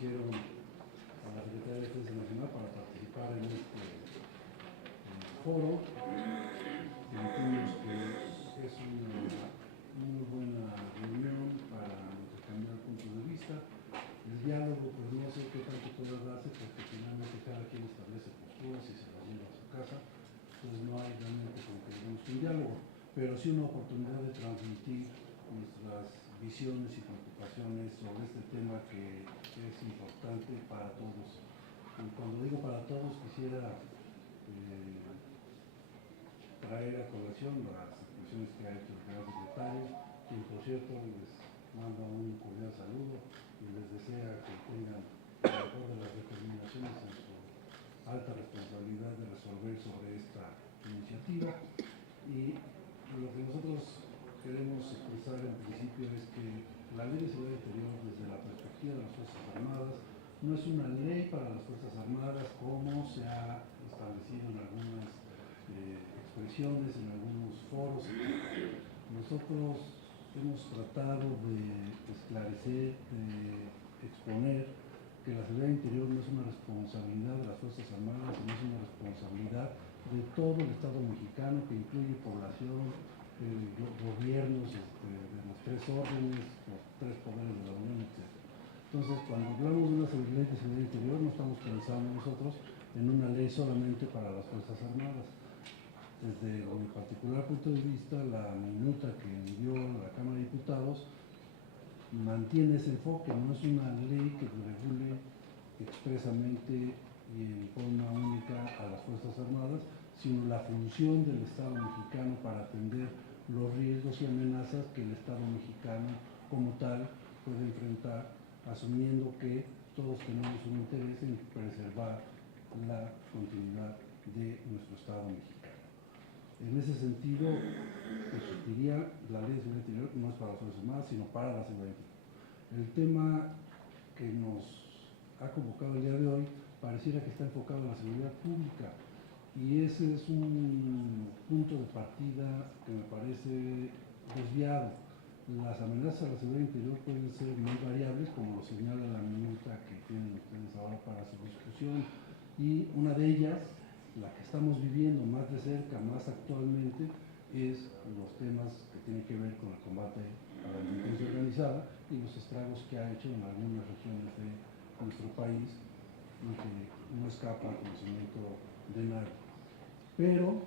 ofrecieron a la Secretaría de Defensa Nacional para participar en este foro. Sentimos que es una muy buena reunión para intercambiar puntos de vista. El diálogo, pues no sé qué tanto pueda darse, porque finalmente cada quien establece posturas y se las lleva a su casa, entonces no hay realmente como que digamos un diálogo, pero sí una oportunidad de transmitir nuestras visiones y preocupaciones sobre este tema que es importante para todos. Y cuando digo para todos, quisiera traer a colación las expresiones que ha hecho el general secretario, quien por cierto les manda un cordial saludo y les desea que tengan el mejor de las determinaciones en su alta responsabilidad de resolver sobre esta iniciativa. Y lo que nosotros queremos expresar en principio es que la Ley de Seguridad Interior, desde la perspectiva de las Fuerzas Armadas, no es una ley para las Fuerzas Armadas como se ha establecido en algunas expresiones, en algunos foros. Nosotros hemos tratado de esclarecer, de exponer que la seguridad interior no es una responsabilidad de las Fuerzas Armadas, sino es una responsabilidad de todo el Estado mexicano, que incluye población, gobiernos de los tres órdenes, los tres poderes de la Unión, etc. Entonces, cuando hablamos de una ley de seguridad interior, no estamos pensando nosotros en una ley solamente para las Fuerzas Armadas. Desde mi particular punto de vista, la minuta que envió la Cámara de Diputados mantiene ese enfoque, no es una ley que regule expresamente y en forma única a las Fuerzas Armadas, sino la función del Estado mexicano para atender los riesgos y amenazas que el Estado mexicano como tal puede enfrentar, asumiendo que todos tenemos un interés en preservar la continuidad de nuestro Estado mexicano. En ese sentido, diría, la Ley de Seguridad Interior no es para las Fuerzas Armadas, sino para la seguridad interior. El tema que nos ha convocado el día de hoy pareciera que está enfocado en la seguridad pública, y ese es un punto de partida que me parece desviado. Las amenazas a la seguridad interior pueden ser muy variables, como lo señala la minuta que tienen ustedes ahora para su discusión, y una de ellas, la que estamos viviendo más de cerca, más actualmente, es los temas que tienen que ver con el combate a la delincuencia organizada y los estragos que ha hecho en algunas regiones de nuestro país, y que no escapa al conocimiento de nadie. Pero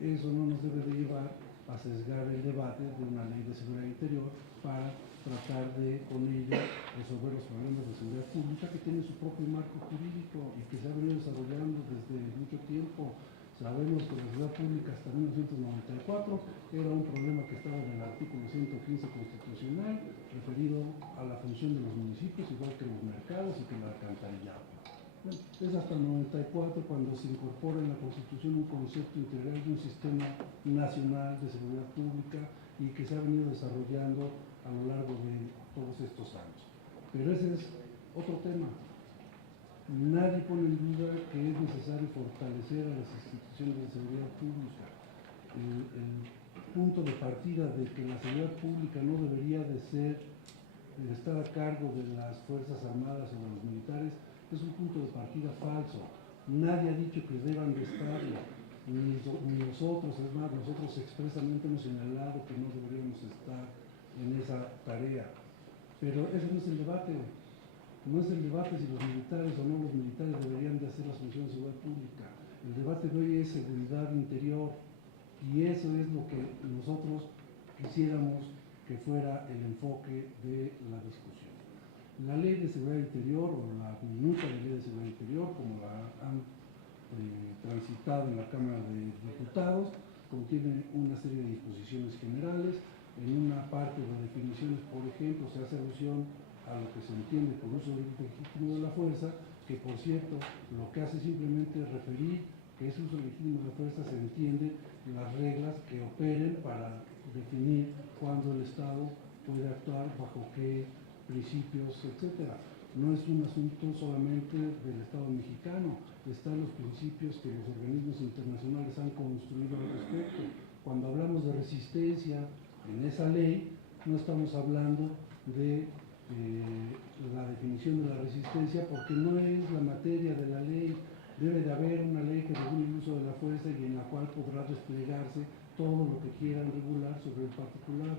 eso no nos debe de llevar a sesgar el debate de una ley de seguridad interior para tratar de, con ella, resolver los problemas de seguridad pública que tienen su propio marco jurídico y que se ha venido desarrollando desde mucho tiempo. Sabemos que la seguridad pública hasta 1994 era un problema que estaba en el artículo 115 constitucional, referido a la función de los municipios, igual que los mercados y que el alcantarillado. Es hasta el 94 cuando se incorpora en la Constitución un concepto integral de un sistema nacional de seguridad pública y que se ha venido desarrollando a lo largo de todos estos años. Pero ese es otro tema. Nadie pone en duda que es necesario fortalecer a las instituciones de seguridad pública. El punto de partida de que la seguridad pública no debería de estar a cargo de las Fuerzas Armadas o de los militares es un punto de partida falso. Nadie ha dicho que deban de estarlo, ni nosotros. Es más, nosotros expresamente hemos señalado que no deberíamos estar en esa tarea. Pero ese no es el debate. No es el debate si los militares o no los militares deberían de hacer las funciones de seguridad pública. El debate de hoy es seguridad interior, y eso es lo que nosotros quisiéramos que fuera el enfoque de la discusión. La Ley de Seguridad Interior, o la minuta de Ley de Seguridad Interior, como la han transitado en la Cámara de Diputados, contiene una serie de disposiciones generales. En una parte de definiciones, por ejemplo, se hace alusión a lo que se entiende por uso legítimo de la fuerza, que por cierto, lo que hace simplemente es referir que ese uso legítimo de la fuerza se entiende las reglas que operen para definir cuándo el Estado puede actuar, bajo qué principios, etcétera. No es un asunto solamente del Estado mexicano, están los principios que los organismos internacionales han construido al respecto. Cuando hablamos de resistencia en esa ley, no estamos hablando de la definición de la resistencia, porque no es la materia de la ley. Debe de haber una ley que regule el uso de la fuerza y en la cual podrá desplegarse todo lo que quieran regular sobre el particular.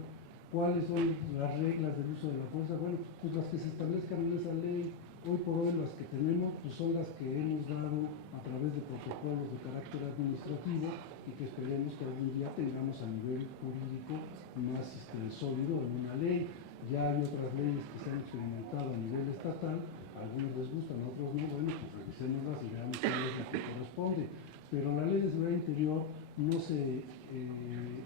¿Cuáles son las reglas del uso de la fuerza? Bueno, pues las que se establezcan en esa ley. Hoy por hoy las que tenemos pues son las que hemos dado a través de protocolos de carácter administrativo y que esperemos que algún día tengamos a nivel jurídico más sólido en una ley. Ya hay otras leyes que se han experimentado a nivel estatal, a algunos les gustan, a otros no, bueno, pues revisémoslas y veamos cuál es la que corresponde. Pero la ley de seguridad interior no se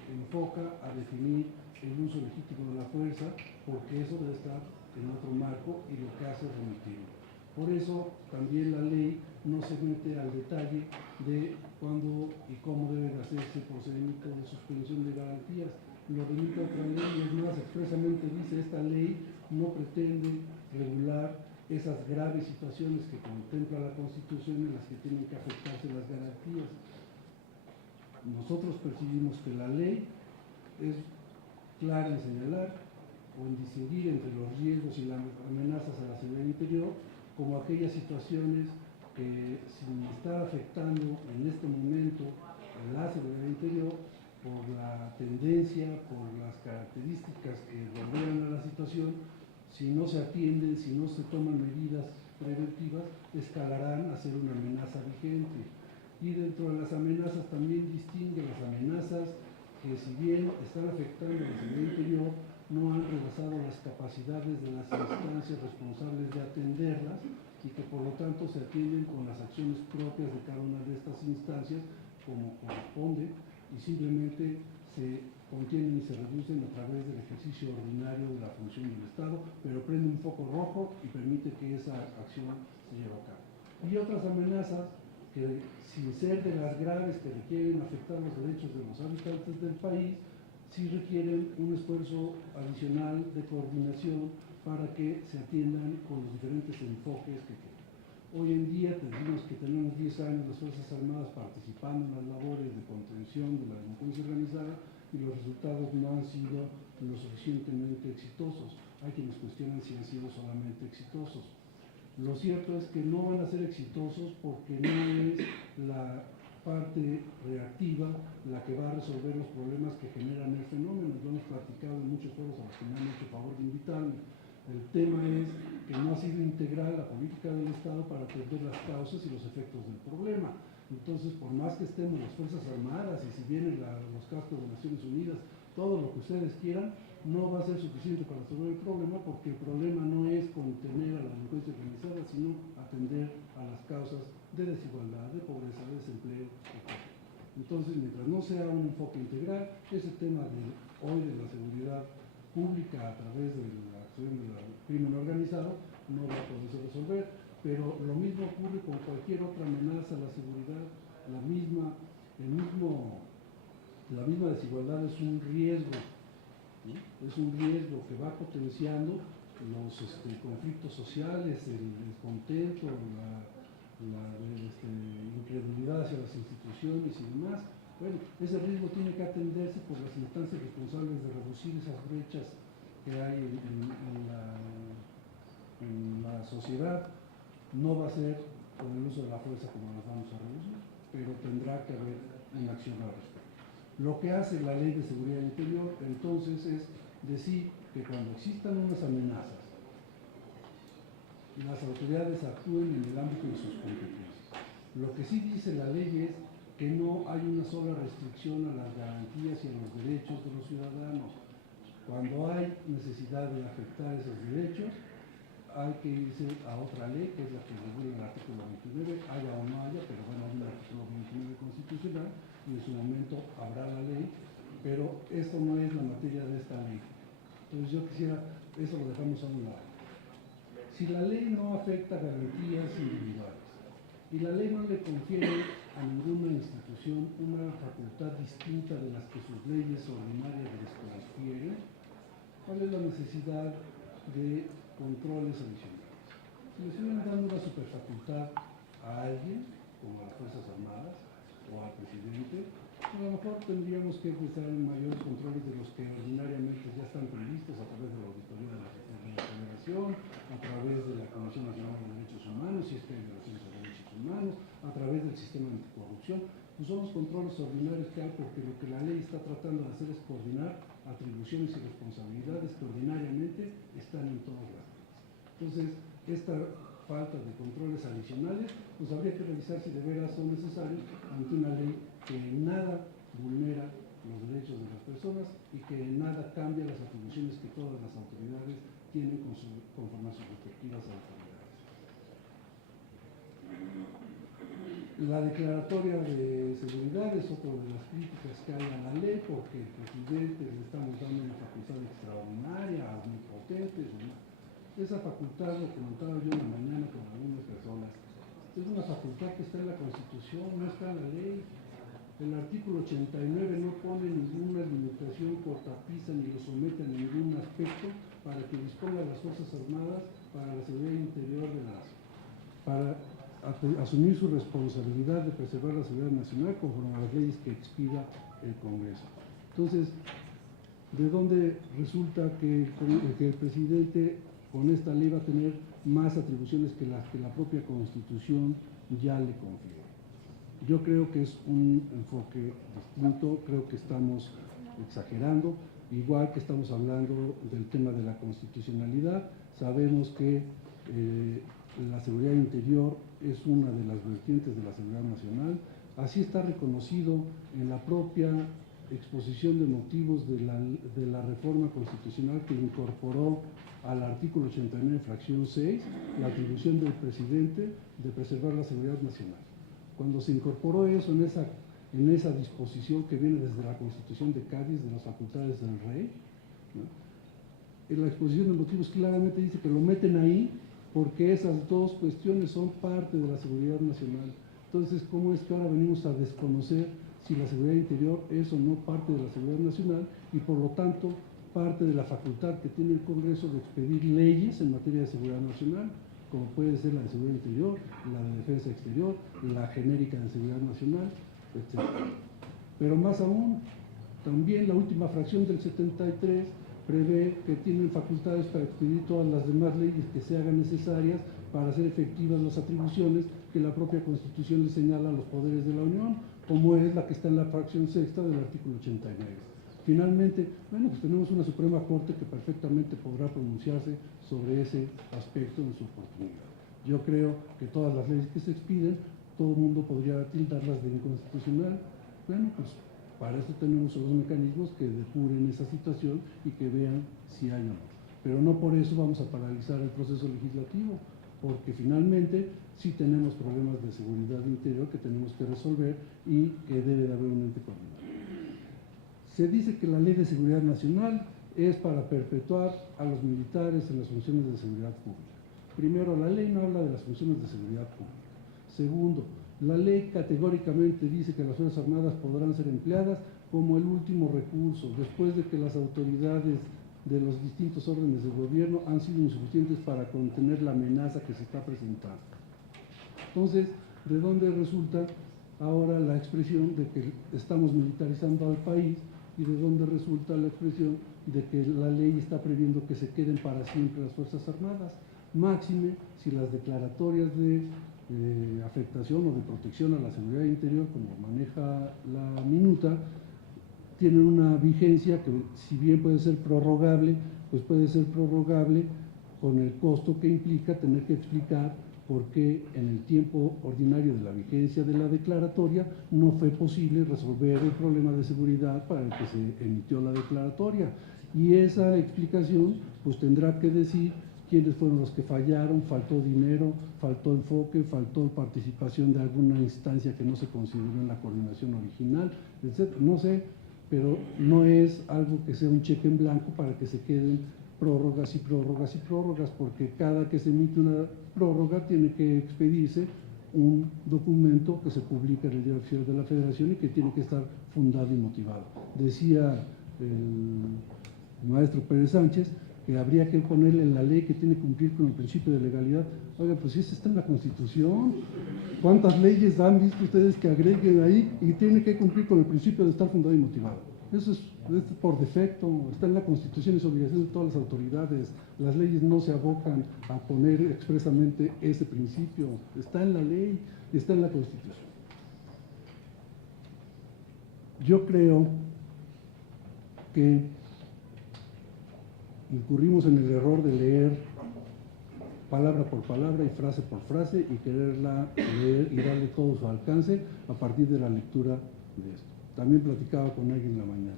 enfoca a definir el uso legítimo de la fuerza, porque eso debe estar en otro marco y lo que hace es remitirlo. Por eso también la ley no se mete al detalle de cuándo y cómo debe hacerse el procedimiento de suspensión de garantías. Lo remite a otra ley y es más, expresamente dice, esta ley no pretende regular esas graves situaciones que contempla la Constitución en las que tienen que afectarse las garantías. Nosotros percibimos que la ley es clara en señalar o en distinguir entre los riesgos y las amenazas a la seguridad interior como aquellas situaciones que, sin estar afectando en este momento la seguridad interior, por la tendencia, por las características que rodean a la situación, si no se atienden, si no se toman medidas preventivas, escalarán a ser una amenaza vigente. Y dentro de las amenazas también distingue las amenazas que, si bien están afectando a la seguridad interior, no han rebasado las capacidades de las instancias responsables de atenderlas y que por lo tanto se atienden con las acciones propias de cada una de estas instancias como corresponde y simplemente se contienen y se reducen a través del ejercicio ordinario de la función del Estado, pero prende un foco rojo y permite que esa acción se lleve a cabo. Y otras amenazas que, sin ser de las graves que requieren afectar los derechos de los habitantes del país, sí requieren un esfuerzo adicional de coordinación para que se atiendan con los diferentes enfoques que tienen. Hoy en día tenemos 10 años las Fuerzas Armadas participando en las labores de contención de la delincuencia organizada y los resultados no han sido lo suficientemente exitosos. Hay quienes cuestionan si han sido solamente exitosos. Lo cierto es que no van a ser exitosos porque no es la parte reactiva la que va a resolver los problemas que generan el fenómeno. Lo hemos platicado en muchos foros a los que me han hecho favor de invitarme. El tema es que no ha sido integral la política del Estado para atender las causas y los efectos del problema. Entonces, por más que estemos las Fuerzas Armadas y si vienen los cascos de Naciones Unidas, todo lo que ustedes quieran, no va a ser suficiente para resolver el problema, porque el problema no es contener a la delincuencia organizada, sino atender a las causas de desigualdad, de pobreza, de desempleo, etc. Entonces, mientras no sea un enfoque integral, ese tema hoy de la seguridad pública a través de la acción del crimen organizado no va a poderse resolver. Pero lo mismo ocurre con cualquier otra amenaza a la seguridad. La misma desigualdad es un riesgo, ¿sí? Es un riesgo que va potenciando los conflictos sociales, el descontento, la incredulidad hacia las instituciones y demás. Bueno, ese riesgo tiene que atenderse por las instancias responsables de reducir esas brechas que hay en la sociedad. No va a ser con el uso de la fuerza como las vamos a reducir, pero tendrá que haber una acción al respecto. Lo que hace la Ley de Seguridad Interior, entonces, es decir que cuando existan unas amenazas, las autoridades actúen en el ámbito de sus competencias. Lo que sí dice la ley es que no hay una sola restricción a las garantías y a los derechos de los ciudadanos. Cuando hay necesidad de afectar esos derechos, hay que irse a otra ley, que es la que regula el artículo 29, haya o no haya, pero bueno, hay un artículo 29 constitucional, y en su momento habrá la ley, pero esto no es la materia de esta ley. Entonces yo quisiera, eso lo dejamos a un lado. Si la ley no afecta garantías individuales y la ley no le confiere a ninguna institución una facultad distinta de las que sus leyes ordinarias les confieren, ¿cuál es la necesidad de controles adicionales? Si le estuvieran dando una superfacultad a alguien, como a las Fuerzas Armadas o al presidente, a lo mejor tendríamos que empezar en mayores controles de los que ordinariamente ya están previstos a través de la auditoría de la la Federación, a través de la Comisión Nacional de Derechos Humanos, si es que hay violaciones de derechos humanos, a través del sistema anticorrupción. Pues son los controles ordinarios que hay, porque lo que la ley está tratando de hacer es coordinar atribuciones y responsabilidades que ordinariamente están en todas las leyes. Entonces, esta falta de controles adicionales, pues habría que revisar si de veras son necesarios ante una ley que en nada vulnera los derechos de las personas y que en nada cambia las atribuciones que todas las autoridades tienen conforme a sus respectivas autoridades. La declaratoria de seguridad es otra de las críticas que hay a la ley, porque el presidente le estamos dando una facultad extraordinaria, omnipotente. Esa facultad, lo comentaba yo en la mañana con algunas personas, es una facultad que está en la Constitución, no está en la ley. El artículo 89 no pone ninguna limitación cortapisa ni lo somete a ningún aspecto para que disponga las Fuerzas Armadas para la seguridad interior de la nación, para asumir su responsabilidad de preservar la seguridad nacional conforme a las leyes que expida el Congreso. Entonces, ¿de dónde resulta que el presidente con esta ley va a tener más atribuciones que las que la propia Constitución ya le confiere? Yo creo que es un enfoque distinto, creo que estamos exagerando, igual que estamos hablando del tema de la constitucionalidad. Sabemos que la seguridad interior es una de las vertientes de la seguridad nacional, así está reconocido en la propia exposición de motivos de la reforma constitucional que incorporó al artículo 89, fracción 6, la atribución del presidente de preservar la seguridad nacional. Cuando se incorporó eso en esa disposición que viene desde la Constitución de Cádiz, de las facultades del rey, ¿no? En la exposición de motivos claramente dice que lo meten ahí porque esas dos cuestiones son parte de la seguridad nacional. Entonces, ¿cómo es que ahora venimos a desconocer si la seguridad interior es o no parte de la seguridad nacional y por lo tanto parte de la facultad que tiene el Congreso de expedir leyes en materia de seguridad nacional, como puede ser la de seguridad interior, la de defensa exterior, la genérica de seguridad nacional, etc. Pero más aún, también la última fracción del 73 prevé que tienen facultades para expedir todas las demás leyes que se hagan necesarias para hacer efectivas las atribuciones que la propia Constitución le señala a los poderes de la Unión, como es la que está en la fracción sexta del artículo 89. Finalmente, bueno, pues tenemos una Suprema Corte que perfectamente podrá pronunciarse sobre ese aspecto en su oportunidad. Yo creo que todas las leyes que se expiden, todo el mundo podría tildarlas de inconstitucional. Bueno, pues para eso tenemos los mecanismos que depuren esa situación y que vean si hay o no. Pero no por eso vamos a paralizar el proceso legislativo, porque finalmente sí tenemos problemas de seguridad interior que tenemos que resolver y que debe de haber un ente coordinador. Se dice que la Ley de Seguridad Nacional es para perpetuar a los militares en las funciones de seguridad pública. Primero, la ley no habla de las funciones de seguridad pública. Segundo, la ley categóricamente dice que las Fuerzas Armadas podrán ser empleadas como el último recurso, después de que las autoridades de los distintos órdenes de gobierno han sido insuficientes para contener la amenaza que se está presentando. Entonces, ¿de dónde resulta ahora la expresión de que estamos militarizando al país? ¿Y de dónde resulta la expresión de que la ley está previendo que se queden para siempre las Fuerzas Armadas? Máxime si las declaratorias de afectación o de protección a la seguridad interior, como maneja la minuta, tienen una vigencia que, si bien puede ser prorrogable, pues puede ser prorrogable con el costo que implica tener que explicar por qué en el tiempo ordinario de la vigencia de la declaratoria no fue posible resolver el problema de seguridad para el que se emitió la declaratoria. Y esa explicación pues tendrá que decir quiénes fueron los que fallaron, faltó dinero, faltó enfoque, faltó participación de alguna instancia que no se consideró en la coordinación original, etc. No sé, pero no es algo que sea un cheque en blanco para que se queden prórrogas y prórrogas y prórrogas, porque cada que se emite una prórroga tiene que expedirse un documento que se publica en el Diario Oficial de la Federación y que tiene que estar fundado y motivado. Decía el maestro Pérez Sánchez que habría que ponerle en la ley que tiene que cumplir con el principio de legalidad. Oiga, pues eso está en la Constitución. ¿Cuántas leyes han visto ustedes que agreguen ahí y tiene que cumplir con el principio de estar fundado y motivado? Eso es por defecto, está en la Constitución, es obligación de todas las autoridades. Las leyes no se abocan a poner expresamente ese principio, está en la ley, está en la Constitución. Yo creo que incurrimos en el error de leer palabra por palabra y frase por frase y quererla leer y darle todo su alcance a partir de la lectura de esto. También platicaba con alguien en la mañana.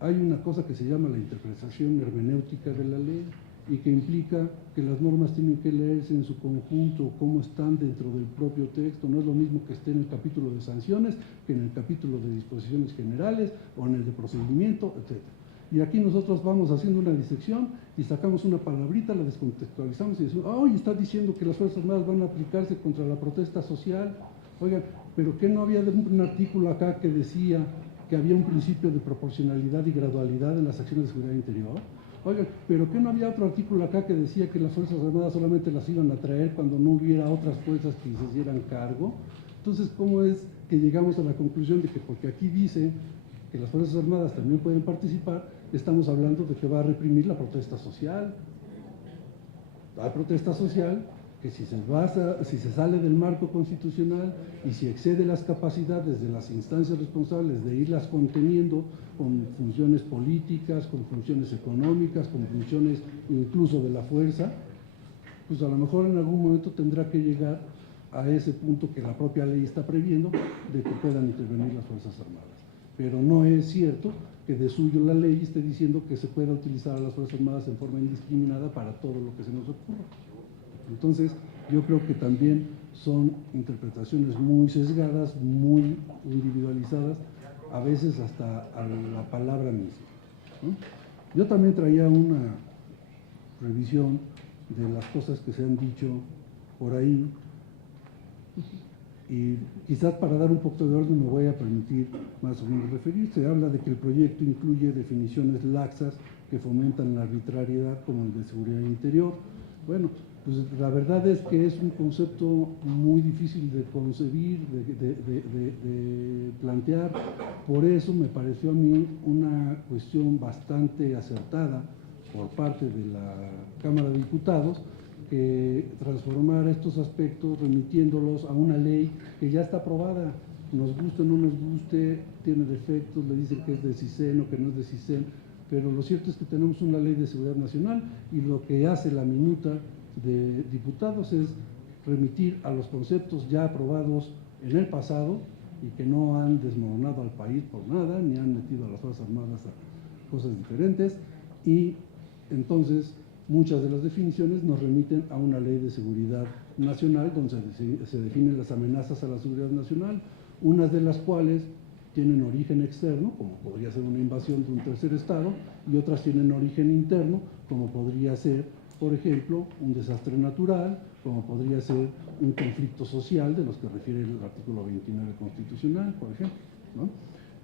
Hay una cosa que se llama la interpretación hermenéutica de la ley y que implica que las normas tienen que leerse en su conjunto, cómo están dentro del propio texto. No es lo mismo que esté en el capítulo de sanciones que en el capítulo de disposiciones generales o en el de procedimiento, etc. Y aquí nosotros vamos haciendo una disección y sacamos una palabrita, la descontextualizamos y decimos, ¡ay, está diciendo que las Fuerzas Armadas van a aplicarse contra la protesta social! Oigan, ¿pero qué no había un artículo acá que decía que había un principio de proporcionalidad y gradualidad en las acciones de seguridad interior? Oigan, ¿pero qué no había otro artículo acá que decía que las Fuerzas Armadas solamente las iban a traer cuando no hubiera otras fuerzas que se hicieran cargo? Entonces, ¿cómo es que llegamos a la conclusión de que porque aquí dice que las Fuerzas Armadas también pueden participar, estamos hablando de que va a reprimir la protesta social? La protesta social que si se sale del marco constitucional y si excede las capacidades de las instancias responsables de irlas conteniendo con funciones políticas, con funciones económicas, con funciones incluso de la fuerza, pues a lo mejor en algún momento tendrá que llegar a ese punto que la propia ley está previendo de que puedan intervenir las Fuerzas Armadas. Pero no es cierto que de suyo la ley esté diciendo que se pueda utilizar a las Fuerzas Armadas en forma indiscriminada para todo lo que se nos ocurra. Entonces, yo creo que también son interpretaciones muy sesgadas, muy individualizadas, a veces hasta a la palabra misma, ¿no? Yo también traía una revisión de las cosas que se han dicho por ahí y quizás para dar un poco de orden me voy a permitir más o menos referirse. Habla de que el proyecto incluye definiciones laxas que fomentan la arbitrariedad como el de seguridad interior. Bueno, pues la verdad es que es un concepto muy difícil de concebir, de plantear. Por eso me pareció a mí una cuestión bastante acertada por parte de la Cámara de Diputados que transformar estos aspectos remitiéndolos a una ley que ya está aprobada. Nos guste o no nos guste, tiene defectos, le dicen que es de CISEN o que no es de CISEN, pero lo cierto es que tenemos una ley de seguridad nacional y lo que hace la minuta de diputados es remitir a los conceptos ya aprobados en el pasado y que no han desmoronado al país por nada, ni han metido a las Fuerzas Armadas a cosas diferentes, y entonces muchas de las definiciones nos remiten a una ley de seguridad nacional donde se definen las amenazas a la seguridad nacional, unas de las cuales tienen origen externo, como podría ser una invasión de un tercer estado, y otras tienen origen interno, como podría ser, por ejemplo, un desastre natural, como podría ser un conflicto social, de los que refiere el artículo 29 constitucional, por ejemplo, ¿no?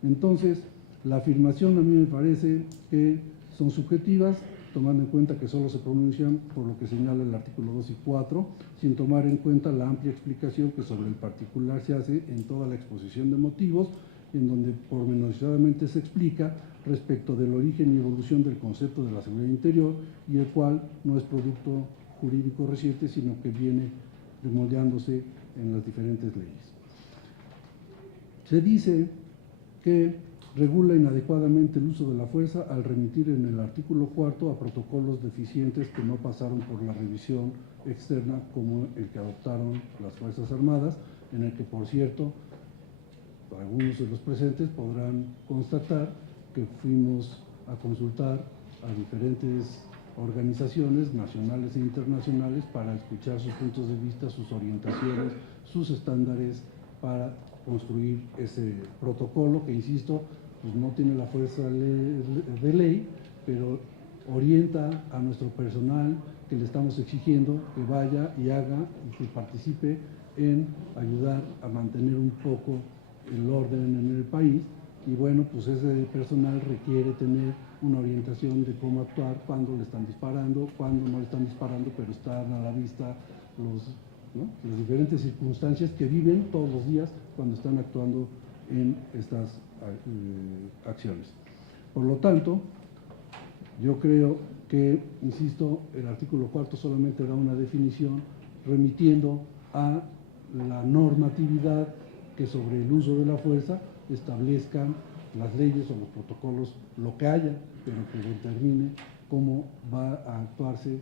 Entonces, la afirmación a mí me parece que son subjetivas, tomando en cuenta que solo se pronuncian por lo que señala el artículo 2 y 4, sin tomar en cuenta la amplia explicación que sobre el particular se hace en toda la exposición de motivos, en donde pormenorizadamente se explica respecto del origen y evolución del concepto de la seguridad interior, y el cual no es producto jurídico reciente, sino que viene remoldeándose en las diferentes leyes. Se dice que regula inadecuadamente el uso de la fuerza al remitir en el artículo 4 a protocolos deficientes que no pasaron por la revisión externa como el que adoptaron las Fuerzas Armadas, en el que, por cierto, algunos de los presentes podrán constatar que fuimos a consultar a diferentes organizaciones nacionales e internacionales para escuchar sus puntos de vista, sus orientaciones, sus estándares para construir ese protocolo que, insisto, pues no tiene la fuerza de ley, pero orienta a nuestro personal que le estamos exigiendo que vaya y haga y que participe en ayudar a mantener un poco el orden en el país. Y bueno, pues ese personal requiere tener una orientación de cómo actuar cuando le están disparando, cuando no le están disparando, pero están a la vista las diferentes circunstancias que viven todos los días cuando están actuando en estas acciones. Por lo tanto, yo creo que, insisto, el artículo 4 solamente da una definición remitiendo a la normatividad que sobre el uso de la fuerza establezcan las leyes o los protocolos, lo que haya, pero que determine cómo va a actuarse,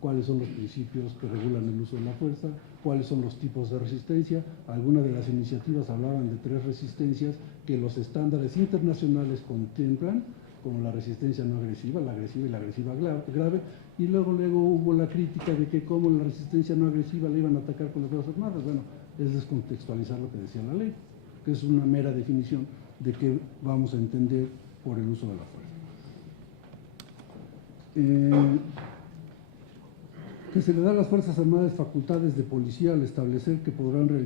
cuáles son los principios que regulan el uso de la fuerza, cuáles son los tipos de resistencia. Algunas de las iniciativas hablaban de 3 resistencias que los estándares internacionales contemplan, como la resistencia no agresiva, la agresiva y la agresiva grave, y luego hubo la crítica de que como la resistencia no agresiva la iban a atacar con las fuerzas armadas. Bueno, es descontextualizar lo que decía la ley, que es una mera definición de qué vamos a entender por el uso de la fuerza. Que se le da a las Fuerzas Armadas facultades de policía al establecer que podrán realizar